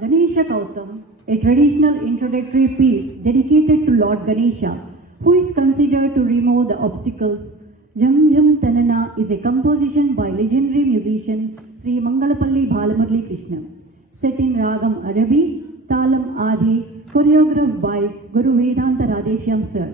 Ganesha Kautam, a traditional introductory piece dedicated to Lord Ganesha, who is considered to remove the obstacles. Jam Jam Tanana is a composition by legendary musician Sri Mangalapalli Balamurali Krishna, set in Ragam Arabi, Talam Adi, choreographed by Guru Vedanta Radeshyam Sir.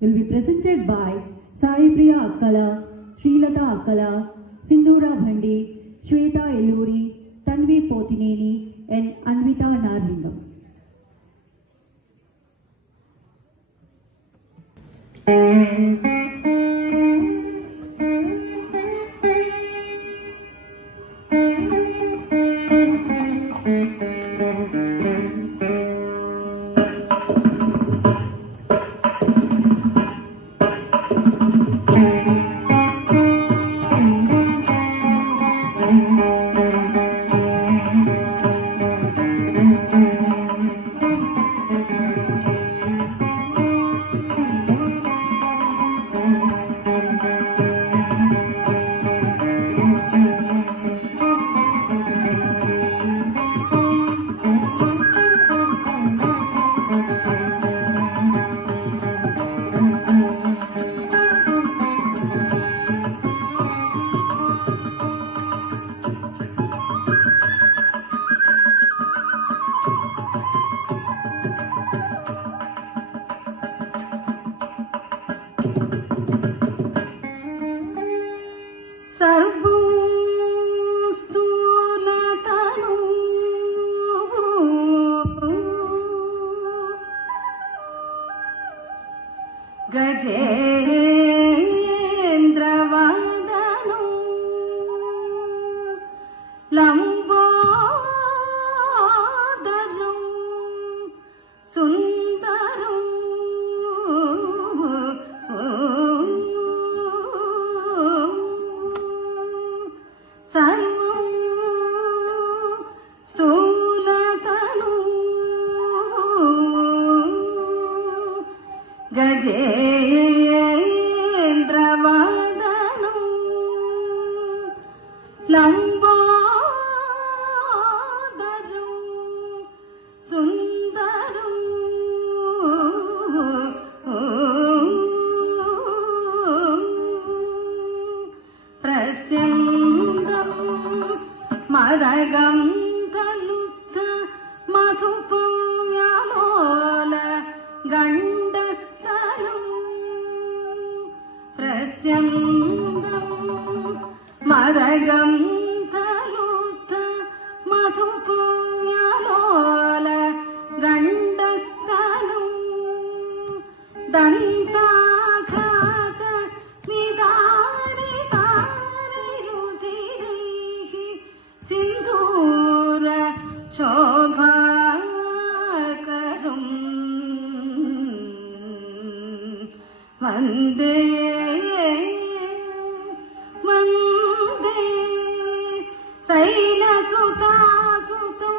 Will be presented by Sai Priya Akkala, Srilata Akkala, Sindhura Bhandi, Shweta Eluri, Tanvi Potineni, and Anvita Narlingam. Gajendravadanu Lambodaram Sundaram Sarvam Stulatanu Gajendravadanu Lambodaram Sundaram Prasyandam Madagam Talutta Madhupam Yamola Gandastaram Prasyandam Madagam Talutta Madhupam Yamola Gandastaram Dantakhata Nidaritari Rudirihi Sindhura Shobhakaram Vande Vande Sailasuta Sutam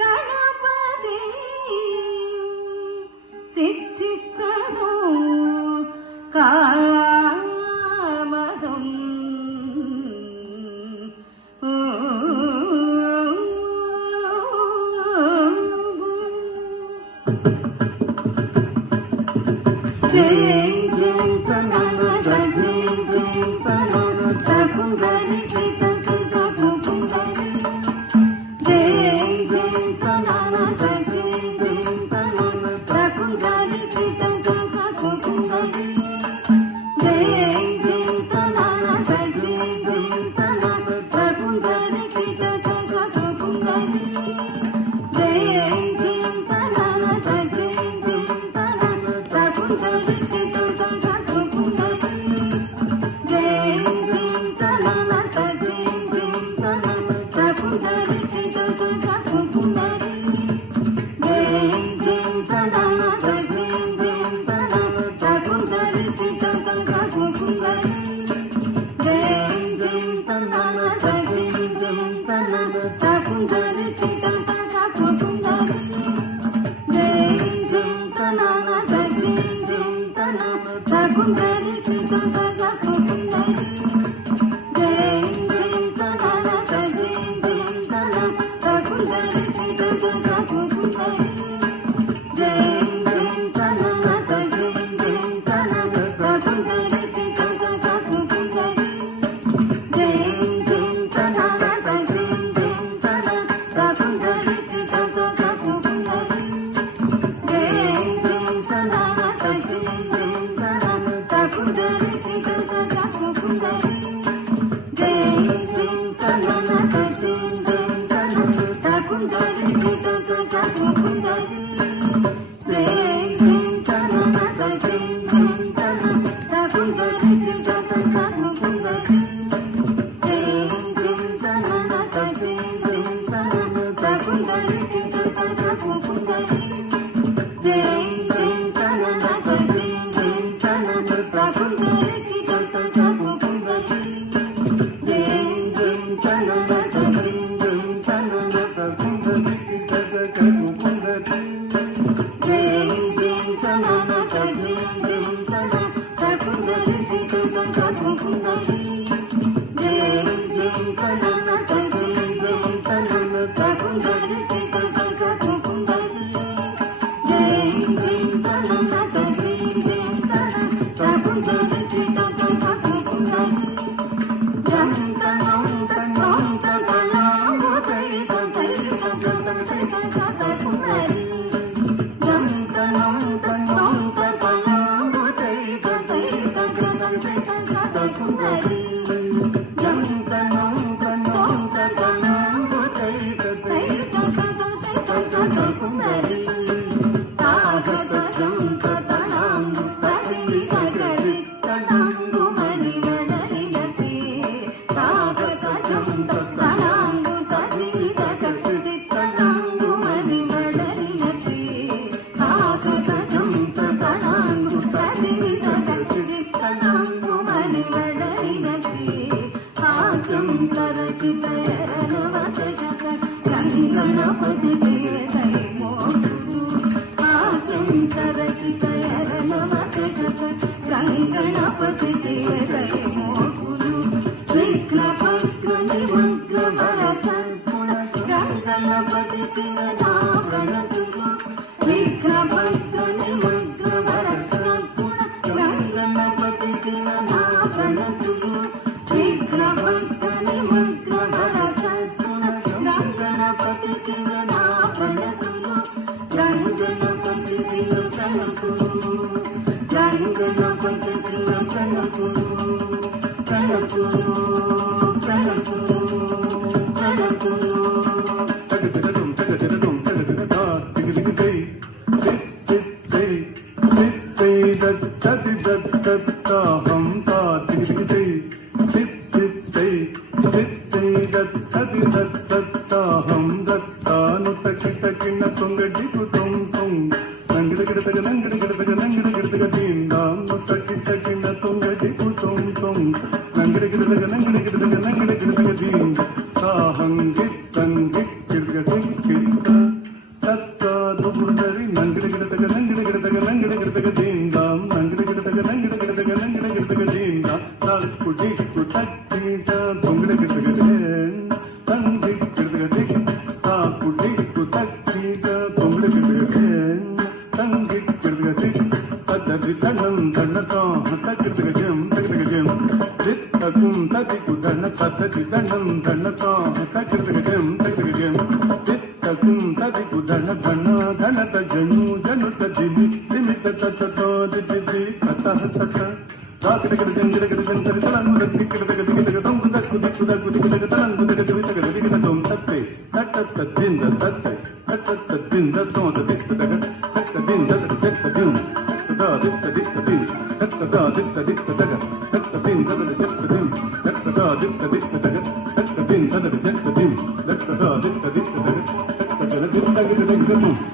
Ganapati Siddhipradho Kamadam Jai Jai Pranama Jai Jai Pranama Sakundari Sita Sita Sakundari Jai Jai Pranama Jai Jai Pranama Sakundari Sita Sita Sakundari Jai Jai Pranama Jai Jai Pranama Sakundari Sita Sita Sakundari Jai Jai Pranama Jai Jai Pranama Sakundari Sita Sita Sakundari Jai Jai Pranama Jai Jai Pranama Sakundari Sita Sita Sakundari Jai Jai Pranama Jai Jai Pranama Sakundari Sita Sita Sakundari Jai Jai Pranama Jai Jai Pranama Sakundari Sita Sita Sakundari Jai Jai Pranama Jai Jai Pranama Sakundari Sita Sita Sakundari Jai Jai Pranama Jai Jai Pranama Sakundari Let's